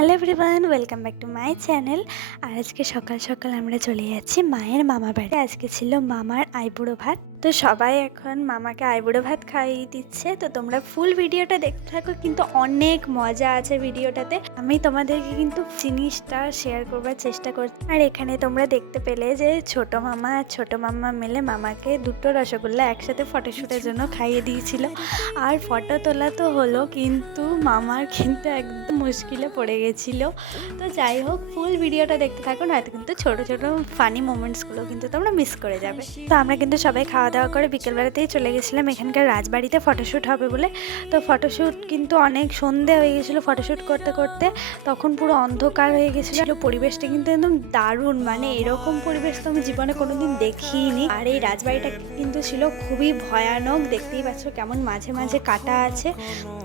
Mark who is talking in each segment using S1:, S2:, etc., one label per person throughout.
S1: Hello everyone, welcome back to my channel. আর আজকে সকাল সকাল আমরা চলে যাচ্ছি মায়ের মামা বাড়ি। আজকে ছিল মামার আইবুড়ো ভাত। তো সবাই এখন মামাকে আইবুড়ো ভাত খাইয়ে দিচ্ছে। তো তোমরা ফুল ভিডিওটা দেখতে থাকো, কিন্তু অনেক মজা আছে ভিডিওটাতে। আমি তোমাদেরকে কিন্তু জিনিসটা শেয়ার করবার চেষ্টা করছি। আর এখানে তোমরা দেখতে পেলে যে ছোট মামা আর ছোট মামা মিলে মামাকে দুটো রসগোল্লা একসাথে ফটোশ্যুটের জন্য খাইয়ে দিয়েছিল। আর ফটো তোলা তো হলো, কিন্তু মামার কিন্তু একদম মুশকিলে পড়ে গেছিল। তো যাই হোক ফুল ভিডিওটা দেখতে থাকুন হয়তো কিন্তু ছোট ছোট ফানি মোমেন্টসগুলো কিন্তু তোমরা মিস করে যাবে। তো আমরা কিন্তু সবাই খাওয়া দাওয়া করে বিকেলবেলাতেই চলে গেছিলাম। এখানকার রাজবাড়িতে ফটোশ্যুট হবে বলে। তো ফটোশ্যুট কিন্তু অনেক সন্ধে হয়ে গেছিল ফটোশ্যুট করতে করতে। তখন পুরো অন্ধকার হয়ে গেছিল। পরিবেশটা কিন্তু একদম দারুণ। মানে এরকম পরিবেশ তো আমি জীবনে কোনোদিন দেখিনি। আর এই রাজবাড়িটা কিন্তু ছিল খুবই ভয়ানক। দেখতেই পাচ্ছ কেমন মাঝে মাঝে কাটা আছে।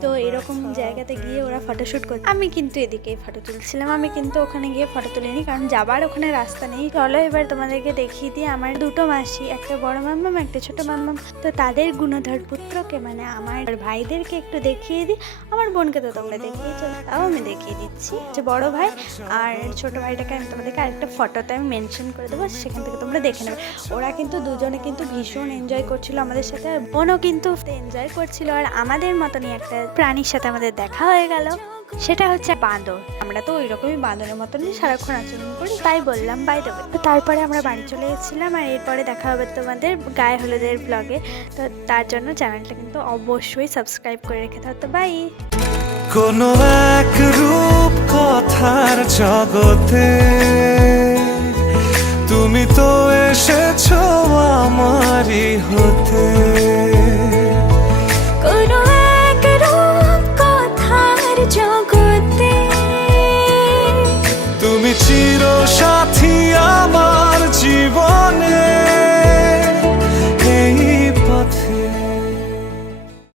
S1: তো এরকম জায়গাতে গিয়ে ওরা ফটোশ্যুট করছে আমি কিন্তু এদিকেই ফটো তুলছিলাম। আমি কিন্তু ওখানে গিয়ে ফটো তুলিনি কারণ যাবার ওখানে রাস্তা নেই। চলো এবার তোমাদেরকে দেখিয়ে দিই। আমার দুটো মাসি, একটা বড় মাম্মাম, একটা ছোট মাম্মাম তো তাদের গুণধর পুত্রকে মানে আমার ভাইদেরকে একটু দেখিয়ে দিই। আমার বোনকে তো তোমরা দেখিয়ে চলো তাও আমি দেখিয়ে দিচ্ছি। যে বড় ভাই আর ছোট ভাইটাকে আমি তোমাদেরকে আরেকটা ফটোতে আমি মেনশন করে দেবো, সেখান থেকে তোমরা দেখে নেবে। ওরা কিন্তু দুজনে কিন্তু ভীষণ এনজয় করছিল আমাদের সাথে, আর বোনও কিন্তু এনজয় করছিল, আর আমাদের মতনই একটা প্রাণীর সাথে আমাদের দেখা হয়ে গেল। সেটা হচ্ছে বাঁদর। আমরা তো ওই রকমই বাঁদরের মতনই সারাক্ষণ আচরণ করি, তাই বললাম বাই দেবে তো তারপরে আমরা বাড়ি চলে গেছিলাম আর এরপরে দেখা হবে তোমাদের গায়ে হলুদের ব্লগে তো তার জন্য চ্যানেলটা কিন্তু অবশ্যই সাবস্ক্রাইব করে রেখে থাকতো বাই
S2: কোনো এক রূপ কথার জগতে তুমি তো এসেছ আমারই হতে।